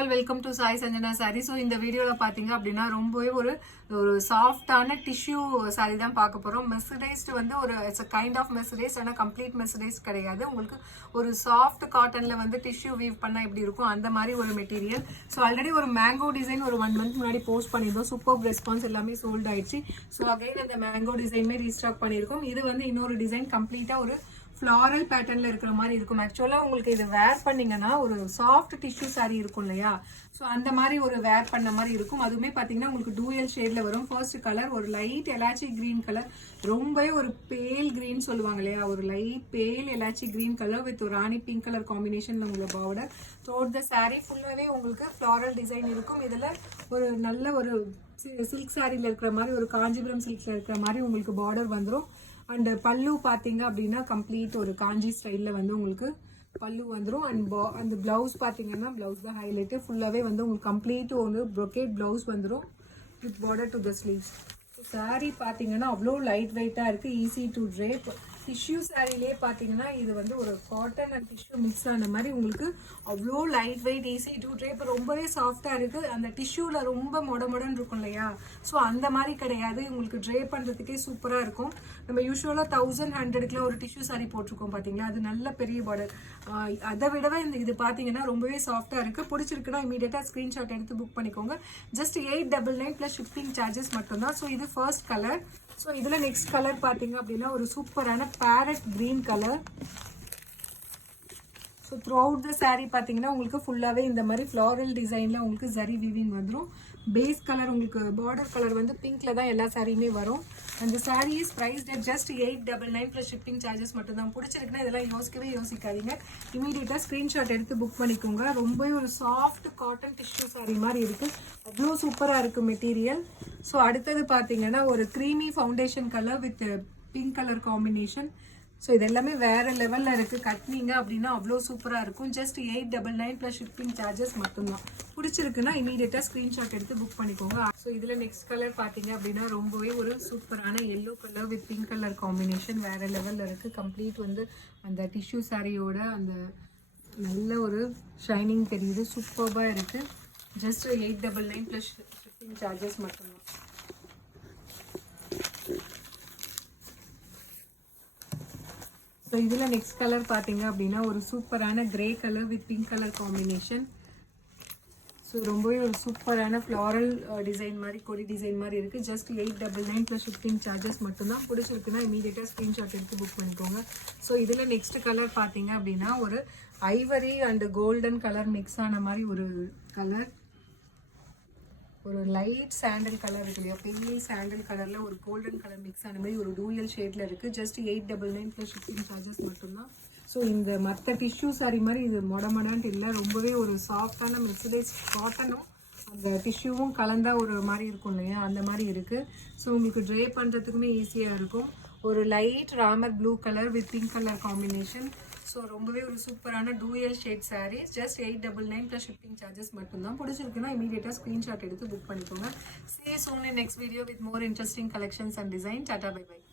all, welcome to Sai Sanjana Saree. So இந்த வீடியோல பாத்தீங்க அப்படின்னா ரொம்பவே ஒரு சாஃப்டான டிஷ்யூ saree தான் பார்க்க போறோம். மெர்சரைஸ்ட் வந்து ஒரு இட்ஸ் a kind of மெர்சரைஸ்ட், ஆனா கம்ப்ளீட் மெர்சரைஸ்ட் கிடையாது. உங்களுக்கு ஒரு சாஃப்ட் காட்டன்ல வந்து டிஷ்யூ வீவ் பண்ணா எப்படி இருக்கும் அந்த மாதிரி ஒரு மெட்டீரியல். ஸோ ஆல்ரெடி ஒரு மேங்கோ டிசைன் ஒரு 1 month முன்னாடி போஸ்ட் பண்ணியிருந்தோம். சூப்பர் ரெஸ்பான்ஸ், எல்லாமே சோல்ட் ஆயிடுச்சு. ஸோ அகைன் அந்த மேங்கோ டிசைனுமே ரீஸ்டாக் பண்ணியிருக்கோம். இது வந்து இன்னொரு டிசைன் கம்ப்ளீட்டா ஒரு ஃப்ளாரல் பேட்டர்ன்ல இருக்கிற மாதிரி இருக்கும். ஆக்சுவலா உங்களுக்கு இது வேர் பண்ணீங்கன்னா ஒரு சாஃப்ட் டிஷ்யூ சாரி இருக்கும் இல்லையா, ஸோ அந்த மாதிரி ஒரு வேர் பண்ண மாதிரி இருக்கும். அதுவுமே பார்த்தீங்கன்னா உங்களுக்கு டூயல் ஷேட்ல வரும். ஃபர்ஸ்ட் கலர் ஒரு லைட் எலாச்சி கிரீன் கலர், ரொம்பவே ஒரு பேல் கிரீன் சொல்லுவாங்க இல்லையா, ஒரு லைட் பேல் எலாச்சி கிரீன் கலர் வித் ஒரு ராணி பிங்க் கலர் காம்பினேஷன்ல உங்களுக்கு பார்டர். த்ரோட் த சாரி ஃபுல்லாவே உங்களுக்கு ஃப்ளாரல் டிசைன் இருக்கும். இதுல ஒரு நல்ல ஒரு சில்க் சாரியில இருக்கிற மாதிரி, ஒரு காஞ்சிபுரம் சில்க்ல இருக்கிற மாதிரி உங்களுக்கு பார்டர் வந்துடும். அண்ட் பல்லு பார்த்தீங்க அப்படின்னா கம்ப்ளீட் ஒரு காஞ்சி ஸ்டைலில் வந்து உங்களுக்கு பல்லு வந்துடும். அந்த பிளவுஸ் பார்த்தீங்கன்னா பிளவுஸ் தான் ஹைலைட்டு. ஃபுல்லாகவே வந்து உங்களுக்கு கம்ப்ளீட் ஒரு ப்ரொக்கேட் பிளவுஸ் வந்துடும் with border to the sleeves. Sari பார்த்தீங்கன்னா அவ்வளோ லைட் வெயிட்டாக இருக்குது, ஈஸி டு ட்ரேப். டிஷ்யூ சாரிலே பார்த்தீங்கன்னா இது வந்து ஒரு காட்டன் அண்ட் டிஷ்யூ மிக்ஸ் ஆன மாதிரி உங்களுக்கு அவ்வளோ light weight, easy to drape, ரொம்பவே சாஃப்டாக இருக்குது. அந்த டிஷ்யூவில் ரொம்ப மொடன்னு இருக்கும் இல்லையா, ஸோ அந்த மாதிரி கிடையாது. உங்களுக்கு ட்ரேப் பண்ணுறதுக்கே சூப்பராக இருக்கும். நம்ம யூஸ்வலாக 1100 ஒரு டிஷ்யூ சாரி போட்டிருக்கோம் பார்த்தீங்களா, அது நல்ல பெரிய பார்டர். அதை விடவே இது பார்த்தீங்கன்னா ரொம்பவே சாஃப்டாக இருக்குது. பிடிச்சிருக்குன்னா இமீடியட்டாக ஸ்க்ரீன்ஷாட் எடுத்து புக் பண்ணிக்கோங்க. ஜஸ்ட் 899 ப்ளஸ் ஷிப்பிங் சார்ஜஸ் மட்டும்தான். ஸோ இது ஃபர்ஸ்ட் கலர். ஸோ இதில் நெக்ஸ்ட் கலர் பார்த்தீங்க அப்படின்னா ஒரு சூப்பரான farad green colour. So through out the sari பார்த்தீங்கன்னா உங்களுக்கு ஃபுல்லாகவே இந்த மாதிரி ஃப்ளாரல் டிசைனில் உங்களுக்கு ஜரி வீவிங் வந்துடும். பேஸ் கலர் உங்களுக்கு பார்டர் கலர் வந்து பிங்க்ல தான் எல்லா சாரியுமே வரும். அந்த sari is prized at just 899 plus shipping charges மட்டும்தான். பிடிச்சிருக்குன்னா இதெல்லாம் யோசிக்காதீங்க, இமீடியட்டாக ஸ்க்ரீன்ஷாட் எடுத்து புக் பண்ணிக்கோங்க. ரொம்பவே ஒரு சாஃப்ட் காட்டன் டிஷ்யூ சாரீ மாதிரி இருக்குது, அவ்வளோ சூப்பராக இருக்குது மெட்டீரியல். ஸோ அடுத்தது பார்த்தீங்கன்னா ஒரு creamy foundation colour with pink colour combination. So இது எல்லாமே வேறு லெவலில் இருக்குது. கட்டினீங்க அப்படின்னா அவ்வளோ சூப்பராக இருக்கும். ஜஸ்ட் 899 ப்ளஸ் ஷிப்பிங் சார்ஜஸ் மட்டும்தான். பிடிச்சிருக்குன்னா இமீடியட்டாக ஸ்க்ரீன்ஷாட் எடுத்து புக் பண்ணிக்கோங்க. ஸோ இதில் நெக்ஸ்ட் கலர் பார்த்தீங்க அப்படின்னா ரொம்பவே ஒரு சூப்பரான yellow colour with pink colour combination வேறு லெவலில் இருக்குது. கம்ப்ளீட் வந்து அந்த டிஷ்யூ சாரியோட அந்த நல்ல ஒரு ஷைனிங் தெரியுது, சூப்பராக இருக்குது. ஜஸ்ட் 899 ப்ளஸ் ஷிப்பிங் சார்ஜஸ் மட்டும்தான். ஸோ இதில் நெக்ஸ்ட் கலர் பார்த்தீங்க அப்படின்னா ஒரு சூப்பரான grey colour with pink colour combination. So ரொம்பவே ஒரு சூப்பரான ஃப்ளாரல் டிசைன் மாதிரி, கொடி டிசைன் மாதிரி இருக்குது. ஜஸ்ட் 899 ப்ளஸ் ஷிப்பிங் சார்ஜஸ் மட்டும்தான். பிடிச்சிருக்குன்னா இமீடியட்டாக ஸ்க்ரீன்ஷாட் எடுத்து புக் பண்ணிக்கோங்க. ஸோ இதில் நெக்ஸ்ட் கலர் பார்த்தீங்க அப்படின்னா ஒரு Ivory and golden colour mix ஆன மாதிரி ஒரு கலர். ஒரு லைட் சாண்டல் கலர் இருக்கு இல்லையா, பெரிய சாண்டல் கலரில் ஒரு கோல்டன் கலர் மிக்ஸ் ஆன மாதிரி ஒரு டூயல் ஷேடில் இருக்குது. ஜஸ்ட் 899 ப்ளஸ் ஷிப்பிங் சார்ஜஸ் மட்டும்தான். ஸோ இந்த மற்ற டிஷ்யூ சாரி மாதிரி இது மொடமொடான்ட்டு இல்லை, ரொம்பவே ஒரு சாஃப்டான மெர்சரைஸ் காட்டனும் அந்த டிஷ்யூவும் கலந்தா ஒரு மாதிரி இருக்கும் இல்லையா, அந்த மாதிரி இருக்குது. ஸோ உங்களுக்கு ட்ரே பண்ணுறதுக்குமே ஈஸியாக இருக்கும். ஒரு light Ramar blue colour with pink colour combination. So ரொம்பவே ஒரு சூப்பரான dual shade sari. Just 899 plus shipping charges மட்டும்தான். பிடிச்சிருக்குன்னா இமீடியட்டாக ஸ்க்ரீன்ஷாட் எடுத்து புக் பண்ணிக்கோங்க. See you soon in next video with more interesting collections and design. Tata, bye bye.